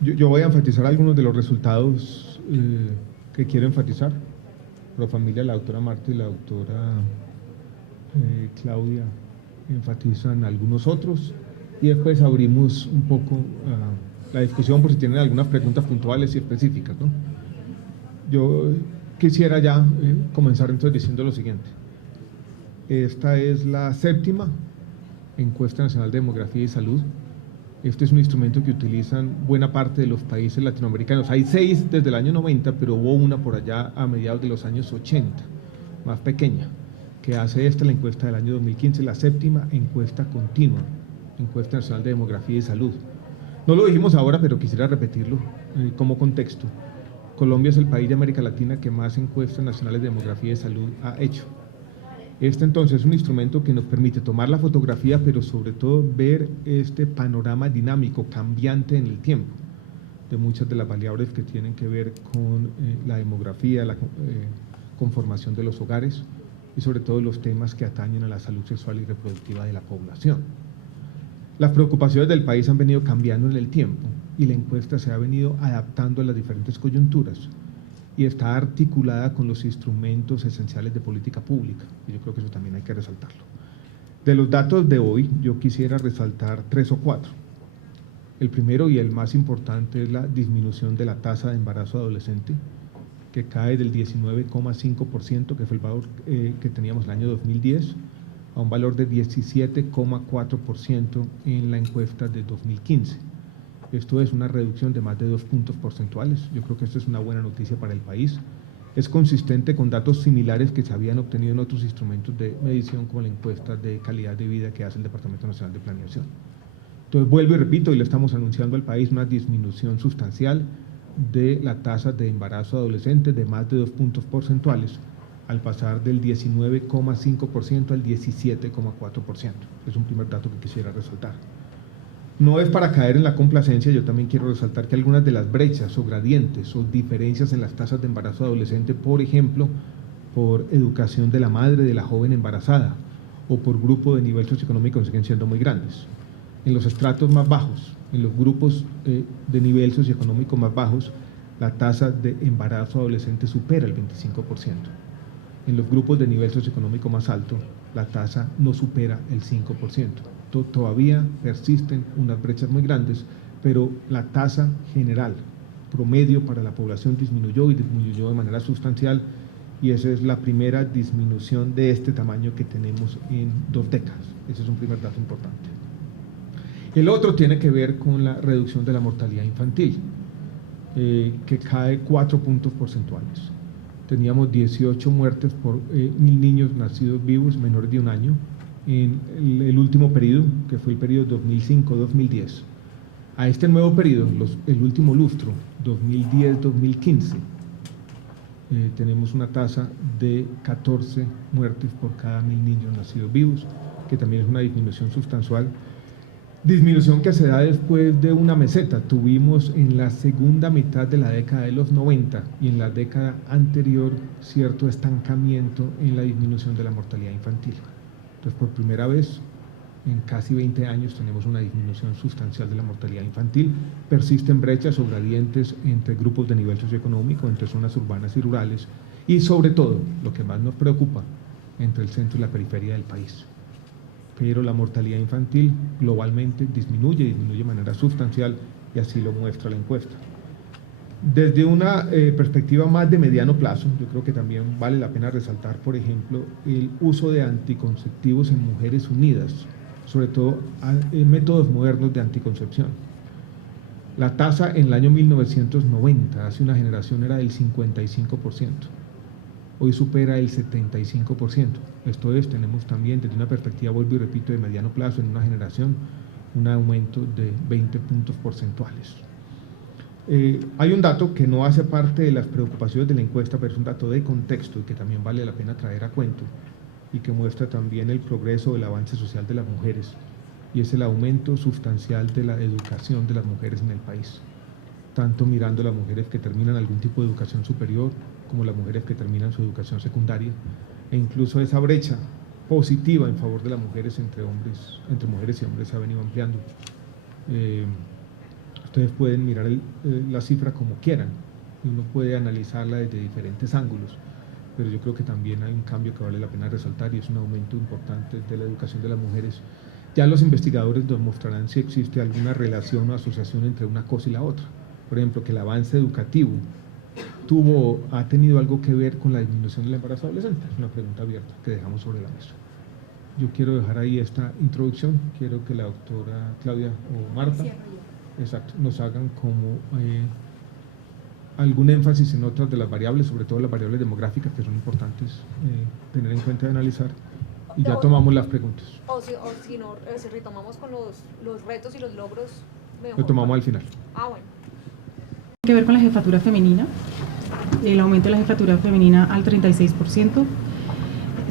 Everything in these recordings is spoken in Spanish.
Yo voy a enfatizar algunos de los resultados que quiero enfatizar. Pro familia, la doctora Marta y la doctora Claudia enfatizan algunos otros y después abrimos un poco la discusión por si tienen algunas preguntas puntuales y específicas, ¿no? Yo quisiera ya comenzar entonces diciendo lo siguiente. Esta es la séptima encuesta nacional de demografía y salud. Este es un instrumento que utilizan buena parte de los países latinoamericanos. Hay 6 desde el año 90, pero hubo una por allá a mediados de los años 80, más pequeña, que hace esta la encuesta del año 2015, la séptima encuesta continua, encuesta nacional de demografía y salud. No lo dijimos ahora, pero quisiera repetirlo como contexto. Colombia es el país de América Latina que más encuestas nacionales de demografía y salud ha hecho. Este entonces es un instrumento que nos permite tomar la fotografía, pero sobre todo ver este panorama dinámico, cambiante en el tiempo, de muchas de las variables que tienen que ver con la demografía, la conformación de los hogares y sobre todo los temas que atañen a la salud sexual y reproductiva de la población. Las preocupaciones del país han venido cambiando en el tiempo y la encuesta se ha venido adaptando a las diferentes coyunturas y está articulada con los instrumentos esenciales de política pública, y yo creo que eso también hay que resaltarlo. De los datos de hoy, yo quisiera resaltar 3 o 4. El primero y el más importante es la disminución de la tasa de embarazo adolescente, que cae del 19,5%, que fue el valor que teníamos el año 2010, a un valor de 17,4% en la encuesta de 2015. Esto es una reducción de más de 2 puntos porcentuales. Yo creo que esto es una buena noticia para el país. Es consistente con datos similares que se habían obtenido en otros instrumentos de medición, como la encuesta de calidad de vida que hace el Departamento Nacional de Planeación. Entonces, vuelvo y repito, y le estamos anunciando al país una disminución sustancial de la tasa de embarazo adolescente de más de 2 puntos porcentuales, al pasar del 19,5% al 17,4%. Es un primer dato que quisiera resaltar. No es para caer en la complacencia, yo también quiero resaltar que algunas de las brechas o gradientes o diferencias en las tasas de embarazo adolescente, por ejemplo, por educación de la madre de la joven embarazada o por grupo de nivel socioeconómico, siguen siendo muy grandes. En los estratos más bajos, en los grupos de nivel socioeconómico más bajos, la tasa de embarazo adolescente supera el 25%. En los grupos de nivel socioeconómico más alto, la tasa no supera el 5%. Todavía persisten unas brechas muy grandes, pero la tasa general, promedio para la población disminuyó y disminuyó de manera sustancial, y esa es la primera disminución de este tamaño que tenemos en 2 décadas. Ese es un primer dato importante. El otro tiene que ver con la reducción de la mortalidad infantil, que cae 4 puntos porcentuales. Teníamos 18 muertes por 1000 niños nacidos vivos menores de 1 año en el último periodo, que fue el periodo 2005-2010. A este nuevo periodo, el último lustro, 2010-2015, tenemos una tasa de 14 muertes por cada 1000 niños nacidos vivos, que también es una disminución sustancial. Disminución que se da después de una meseta. Tuvimos en la segunda mitad de la década de los 90 y en la década anterior cierto estancamiento en la disminución de la mortalidad infantil. Entonces, por primera vez en casi 20 años tenemos una disminución sustancial de la mortalidad infantil. Persisten brechas o gradientes entre grupos de nivel socioeconómico, entre zonas urbanas y rurales, y sobre todo, lo que más nos preocupa, entre el centro y la periferia del país. Pero la mortalidad infantil globalmente disminuye de manera sustancial, y así lo muestra la encuesta. Desde una perspectiva más de mediano plazo, yo creo que también vale la pena resaltar, por ejemplo, el uso de anticonceptivos en mujeres unidas, sobre todo en métodos modernos de anticoncepción. La tasa en el año 1990, hace una generación, era del 55%. Hoy supera el 75%. Esto es, tenemos también desde una perspectiva, vuelvo y repito, de mediano plazo, en una generación, un aumento de 20 puntos porcentuales. Hay un dato que no hace parte de las preocupaciones de la encuesta, pero es un dato de contexto y que también vale la pena traer a cuento, y que muestra también el progreso del avance social de las mujeres, y es el aumento sustancial de la educación de las mujeres en el país, tanto mirando a las mujeres que terminan algún tipo de educación superior, como las mujeres que terminan su educación secundaria, e incluso esa brecha positiva en favor de las mujeres entre mujeres y hombres se ha venido ampliando. Ustedes pueden mirar la cifra como quieran, y uno puede analizarla desde diferentes ángulos, pero yo creo que también hay un cambio que vale la pena resaltar y es un aumento importante de la educación de las mujeres. Ya los investigadores nos mostrarán si existe alguna relación o asociación entre una cosa y la otra. Por ejemplo, que el avance educativo ha tenido algo que ver con la disminución del embarazo adolescente. Es una pregunta abierta que dejamos sobre la mesa. Yo quiero dejar ahí esta introducción. Quiero que la doctora Claudia o Marta nos hagan como algún énfasis en otras de las variables, sobre todo las variables demográficas que son importantes tener en cuenta y analizar. Y ya tomamos las preguntas. O si no, si retomamos con los retos y los logros, mejor. Lo tomamos al final. Bueno. Que ver con la jefatura femenina, el aumento de la jefatura femenina al 36%,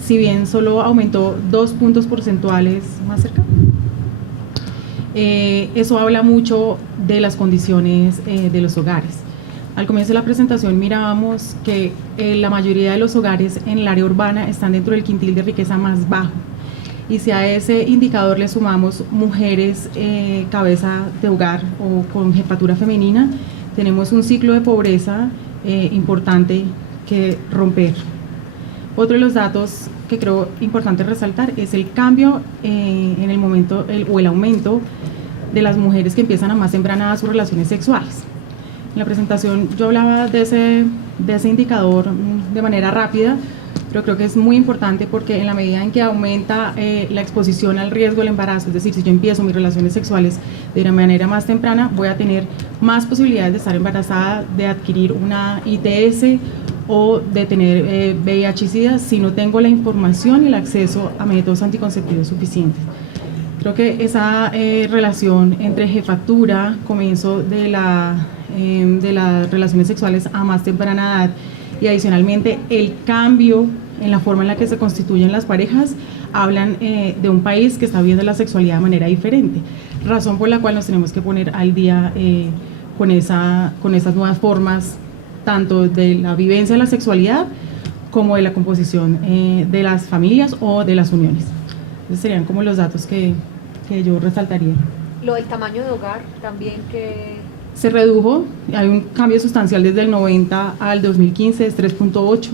si bien solo aumentó 2 puntos porcentuales más cerca. Eso habla mucho de las condiciones de los hogares. Al comienzo de la presentación mirábamos que la mayoría de los hogares en el área urbana están dentro del quintil de riqueza más bajo. Y si a ese indicador le sumamos mujeres cabeza de hogar o con jefatura femenina, tenemos un ciclo de pobreza importante que romper. Otro de los datos que creo importante resaltar es el cambio en el momento o el aumento de las mujeres que empiezan a más temprana edad sus relaciones sexuales. En la presentación yo hablaba de ese indicador de manera rápida, pero creo que es muy importante porque en la medida en que aumenta la exposición al riesgo del embarazo, es decir, si yo empiezo mis relaciones sexuales de una manera más temprana, voy a tener más posibilidades de estar embarazada, de adquirir una ITS o de tener VIH y SIDA si no tengo la información y el acceso a métodos anticonceptivos suficientes. Creo que esa relación entre jefatura, comienzo de las relaciones sexuales a más temprana edad y adicionalmente el cambio en la forma en la que se constituyen las parejas, hablan de un país que está viendo la sexualidad de manera diferente, razón por la cual nos tenemos que poner al día con esas nuevas formas, tanto de la vivencia de la sexualidad como de la composición de las familias o de las uniones. Esos serían como los datos que yo resaltaría. Lo del tamaño de hogar también que... Se redujo, hay un cambio sustancial desde el 90 al 2015, es 3.8,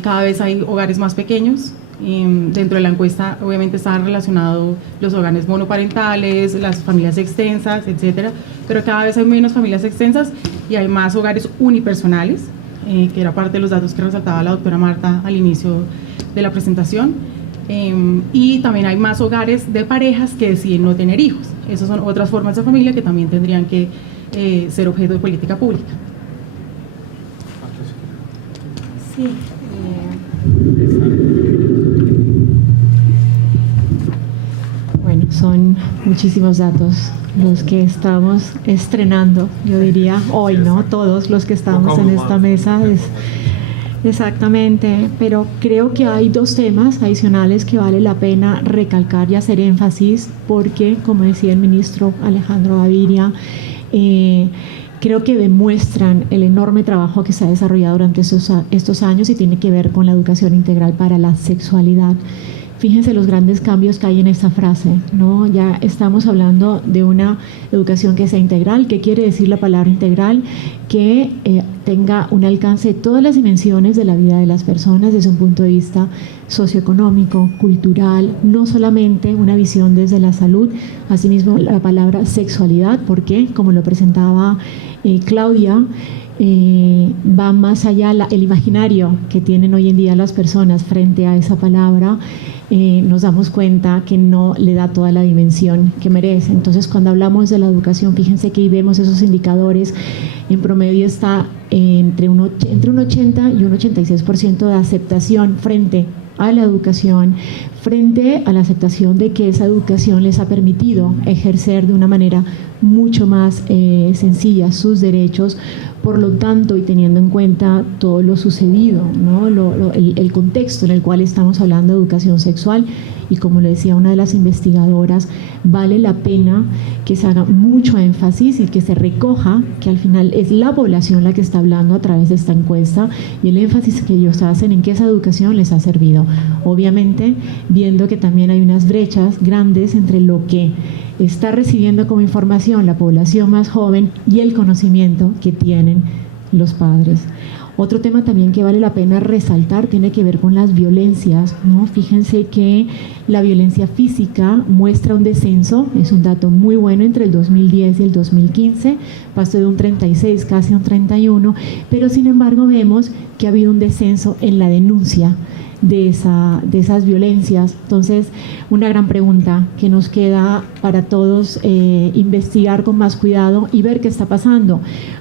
cada vez hay hogares más pequeños. Dentro de la encuesta obviamente están relacionados los hogares monoparentales, las familias extensas, etcétera, pero cada vez hay menos familias extensas y hay más hogares unipersonales, que era parte de los datos que resaltaba la doctora Marta al inicio de la presentación, y también hay más hogares de parejas que deciden no tener hijos. Esas son otras formas de familia que también tendrían que ser objeto de política pública. Sí. Bueno, son muchísimos datos los que estamos estrenando, yo diría, hoy, ¿no? Todos los que estamos en esta mesa. Exactamente, pero creo que hay dos temas adicionales que vale la pena recalcar y hacer énfasis porque, como decía el ministro Alejandro Gaviria, creo que demuestran el enorme trabajo que se ha desarrollado durante estos años y tiene que ver con la educación integral para la sexualidad. Fíjense los grandes cambios que hay en esta frase, ¿no? Ya estamos hablando de una educación que sea integral. ¿Qué quiere decir la palabra integral? Que tenga un alcance de todas las dimensiones de la vida de las personas desde un punto de vista socioeconómico, cultural, no solamente una visión desde la salud. Asimismo, la palabra sexualidad, porque, como lo presentaba Claudia, va más allá el imaginario que tienen hoy en día las personas frente a esa palabra. Nos damos cuenta que no le da toda la dimensión que merece. Entonces, cuando hablamos de la educación, fíjense que ahí vemos esos indicadores, en promedio está entre un 80 y un 86% de aceptación frente a la educación, frente a la aceptación de que esa educación les ha permitido ejercer de una manera mucho más sencilla sus derechos. Por lo tanto, y teniendo en cuenta todo lo sucedido, ¿no? el contexto en el cual estamos hablando de educación sexual y como le decía una de las investigadoras, vale la pena que se haga mucho énfasis y que se recoja que al final es la población la que está hablando a través de esta encuesta, y el énfasis que ellos hacen en que esa educación les ha servido. Obviamente, viendo que también hay unas brechas grandes entre lo que está recibiendo como información la población más joven y el conocimiento que tienen los padres. Otro tema también que vale la pena resaltar tiene que ver con las violencias, ¿no? Fíjense que la violencia física muestra un descenso, es un dato muy bueno entre el 2010 y el 2015, pasó de un 36 casi a un 31, pero sin embargo vemos que ha habido un descenso en la denuncia de esas violencias. Entonces, una gran pregunta que nos queda para todos, investigar con más cuidado y ver qué está pasando,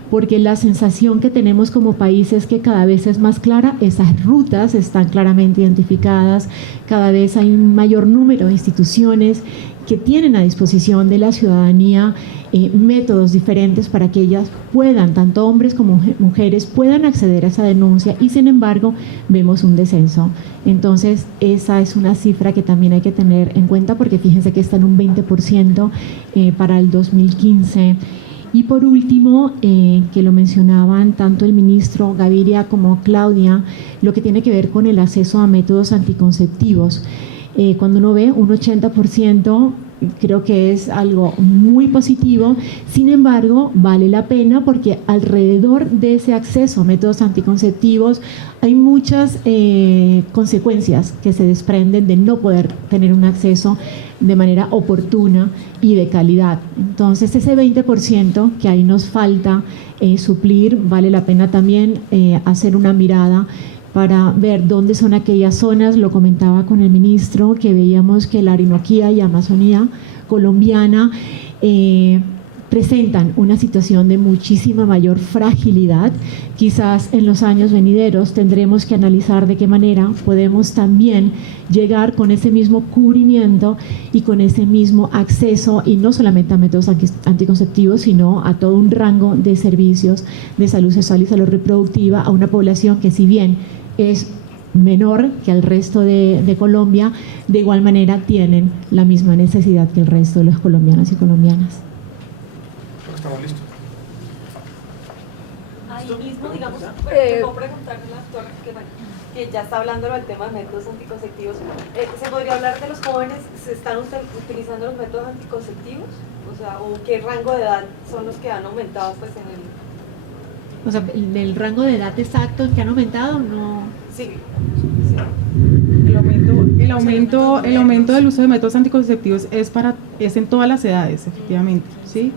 porque la sensación que tenemos como país es que cada vez es más clara, esas rutas están claramente identificadas, cada vez hay un mayor número de instituciones que tienen a disposición de la ciudadanía métodos diferentes para que ellas puedan, tanto hombres como mujeres, puedan acceder a esa denuncia, y sin embargo vemos un descenso. Entonces esa es una cifra que también hay que tener en cuenta, porque fíjense que está en un 20% para el 2015. Y por último, que lo mencionaban tanto el ministro Gaviria como Claudia, lo que tiene que ver con el acceso a métodos anticonceptivos. Cuando uno ve un 80%, creo que es algo muy positivo. Sin embargo, vale la pena porque alrededor de ese acceso a métodos anticonceptivos hay muchas consecuencias que se desprenden de no poder tener un acceso de manera oportuna y de calidad. Entonces, ese 20% que ahí nos falta suplir, vale la pena también hacer una mirada para ver dónde son aquellas zonas. Lo comentaba con el ministro, que veíamos que la Orinoquía y Amazonía colombiana presentan una situación de muchísima mayor fragilidad. Quizás en los años venideros tendremos que analizar de qué manera podemos también llegar con ese mismo cubrimiento y con ese mismo acceso, y no solamente a métodos anticonceptivos, sino a todo un rango de servicios de salud sexual y salud reproductiva a una población que, si bien es menor que el resto de Colombia, de igual manera tienen la misma necesidad que el resto de los colombianos y colombianas. Estamos listos. Ahí mismo, digamos, puedo preguntarle a la doctora que ya está hablando del tema de métodos anticonceptivos. ¿Se podría hablar de los jóvenes? ¿Se están utilizando los métodos anticonceptivos? O sea, ¿o qué rango de edad son los que han aumentado pues en el...? O sea, ¿el rango de edad exacto que han aumentado? No. Sí. El aumento del uso de métodos anticonceptivos es en todas las edades, efectivamente, ¿sí?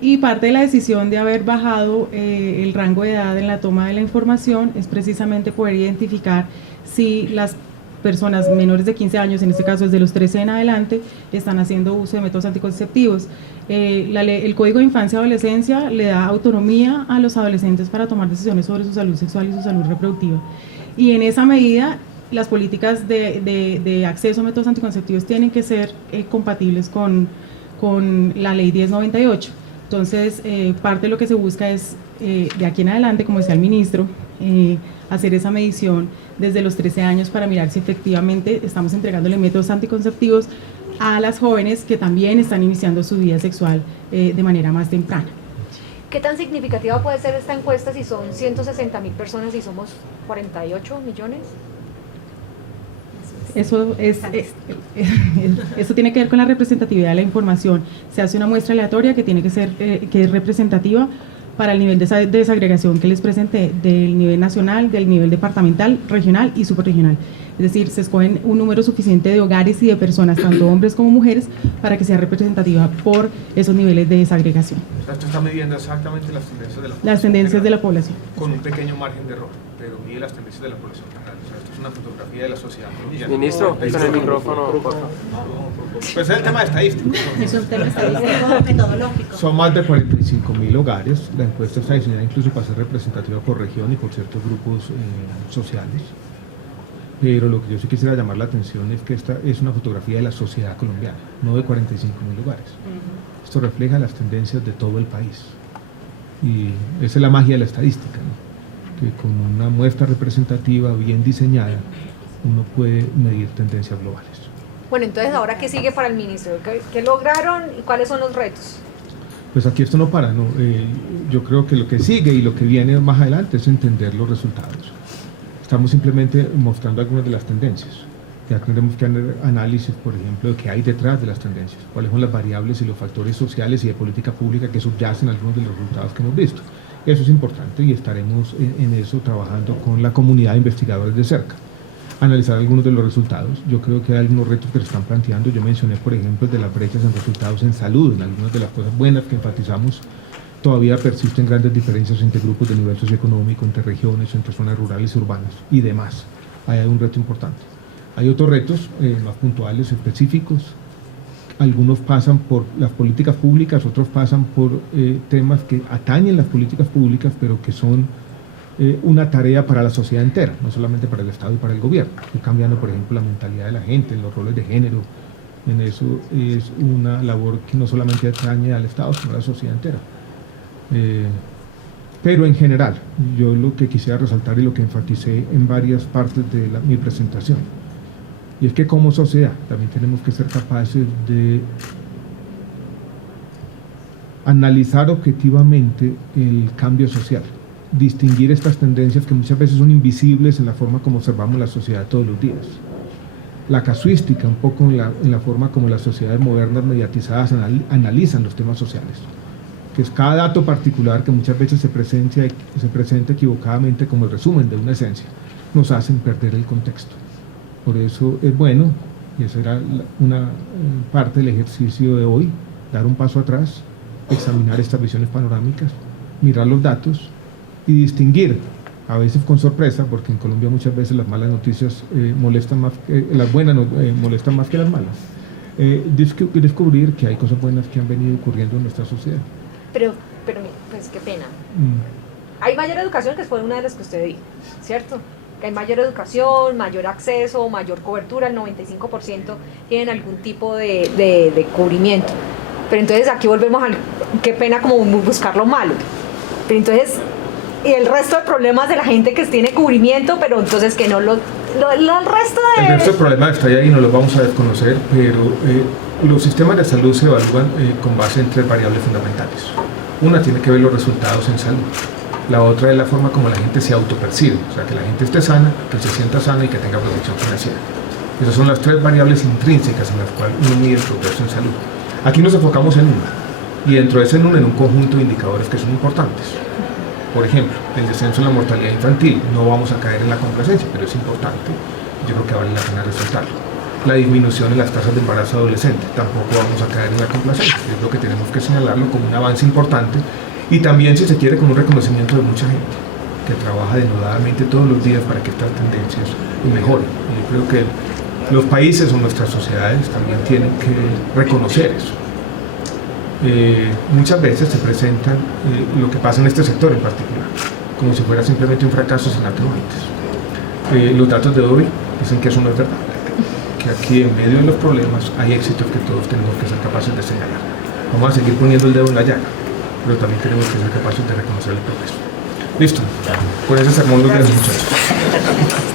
Y parte de la decisión de haber bajado el rango de edad en la toma de la información es precisamente poder identificar si las personas menores de 15 años, en este caso desde los 13 en adelante, están haciendo uso de métodos anticonceptivos. El Código de Infancia y Adolescencia le da autonomía a los adolescentes para tomar decisiones sobre su salud sexual y su salud reproductiva. Y en esa medida, las políticas de acceso a métodos anticonceptivos tienen que ser compatibles con la Ley 1098. Entonces, parte de lo que se busca es, de aquí en adelante, como decía el ministro, hacer esa medición desde los 13 años para mirar si efectivamente estamos entregándole métodos anticonceptivos a las jóvenes que también están iniciando su vida sexual de manera más temprana. ¿Qué tan significativa puede ser esta encuesta si son 160.000 personas y somos 48 millones? Eso tiene que ver con la representatividad de la información. Se hace una muestra aleatoria que tiene que ser que es representativa para el nivel de desagregación que les presenté, del nivel nacional, del nivel departamental, regional y suprarregional. Es decir, se escogen un número suficiente de hogares y de personas, tanto hombres como mujeres, para que sea representativa por esos niveles de desagregación. O sea, esto está midiendo exactamente las tendencias de la población. Las tendencias de la población. Con un pequeño margen de error, pero mide las tendencias de la población general. O sea, esto es una fotografía de la sociedad colombiana. Ministro, con el micrófono, por favor. Pues es el tema estadístico. Es un tema estadístico metodológico. Son más de 45.000 hogares. La encuesta está diseñada incluso para ser representativa por región y por ciertos grupos sociales. Pero lo que yo sí quisiera llamar la atención es que esta es una fotografía de la sociedad colombiana, no de 45.000 hogares. Esto refleja las tendencias de todo el país. Y esa es la magia de la estadística, ¿no? Que con una muestra representativa bien diseñada uno puede medir tendencias globales. Bueno, entonces, ¿ahora qué sigue para el ministro? ¿Qué lograron y cuáles son los retos? Pues aquí esto no para, ¿no? Yo creo que lo que sigue y lo que viene más adelante es entender los resultados. Estamos simplemente mostrando algunas de las tendencias. Ya tendremos que hacer análisis, por ejemplo, de qué hay detrás de las tendencias, cuáles son las variables y los factores sociales y de política pública que subyacen a algunos de los resultados que hemos visto. Eso es importante y estaremos en eso trabajando con la comunidad de investigadores de cerca. Analizar algunos de los resultados. Yo creo que hay algunos retos que se están planteando. Yo mencioné, por ejemplo, el de las brechas en resultados en salud, en algunas de las cosas buenas que enfatizamos. Todavía persisten grandes diferencias entre grupos de nivel socioeconómico, entre regiones, entre zonas rurales y urbanas y demás. Ahí hay un reto importante. Hay otros retos más puntuales, específicos. Algunos pasan por las políticas públicas, otros pasan por temas que atañen las políticas públicas, pero que son una tarea para la sociedad entera, no solamente para el Estado y para el gobierno. Estoy cambiando, por ejemplo, la mentalidad de la gente, los roles de género. En eso es una labor que no solamente atañe al Estado, sino a la sociedad entera. Pero en general, yo lo que quisiera resaltar y lo que enfaticé en varias partes de mi presentación, y es que como sociedad también tenemos que ser capaces de analizar objetivamente el cambio social, distinguir estas tendencias que muchas veces son invisibles en la forma como observamos la sociedad todos los días. La casuística, un poco en la forma como las sociedades modernas mediatizadas analizan los temas sociales, que es cada dato particular que muchas veces se presenta equivocadamente como el resumen de una esencia, nos hacen perder el contexto. Por eso es bueno, y esa era una parte del ejercicio de hoy, dar un paso atrás, examinar estas visiones panorámicas, mirar los datos y distinguir, a veces con sorpresa, porque en Colombia muchas veces las malas noticias molestan más, las buenas molestan más que las malas, descubrir que hay cosas buenas que han venido ocurriendo en nuestra sociedad. Pero pues qué pena. Hay mayor educación, que fue una de las que usted dijo, ¿cierto? Que hay mayor educación, mayor acceso, mayor cobertura, el 95% tienen algún tipo de cubrimiento. Pero entonces aquí volvemos al, qué pena como buscar lo malo. Pero entonces, y el resto de problemas de la gente que tiene cubrimiento, pero entonces que no el resto de... El resto de problemas está ahí y no los vamos a desconocer, pero los sistemas de salud se evalúan con base en 3 variables fundamentales. Una tiene que ver los resultados en salud. La otra es la forma como la gente se autopercibe, o sea, que la gente esté sana, que se sienta sana y que tenga protección financiera. Esas son las 3 variables intrínsecas en las cuales uno mide el progreso en salud. Aquí nos enfocamos en una, y dentro de ese en un conjunto de indicadores que son importantes. Por ejemplo, el descenso en la mortalidad infantil. No vamos a caer en la complacencia, pero es importante. Yo creo que vale la pena resaltarlo. La disminución en las tasas de embarazo adolescente. Tampoco vamos a caer en la complacencia. Es lo que tenemos que señalarlo como un avance importante. Y también, si se quiere, como un reconocimiento de mucha gente que trabaja denodadamente todos los días para que estas tendencias mejoren. Y yo creo que los países o nuestras sociedades también tienen que reconocer eso. Muchas veces se presentan lo que pasa en este sector en particular, como si fuera simplemente un fracaso sin atenuantes. Los datos de hoy dicen que eso no es verdad, que aquí en medio de los problemas hay éxitos que todos tenemos que ser capaces de señalar. Vamos a seguir poniendo el dedo en la llaga, pero también tenemos que ser capaces de reconocer el progreso. Listo, por ese sermón los gracias muchachos.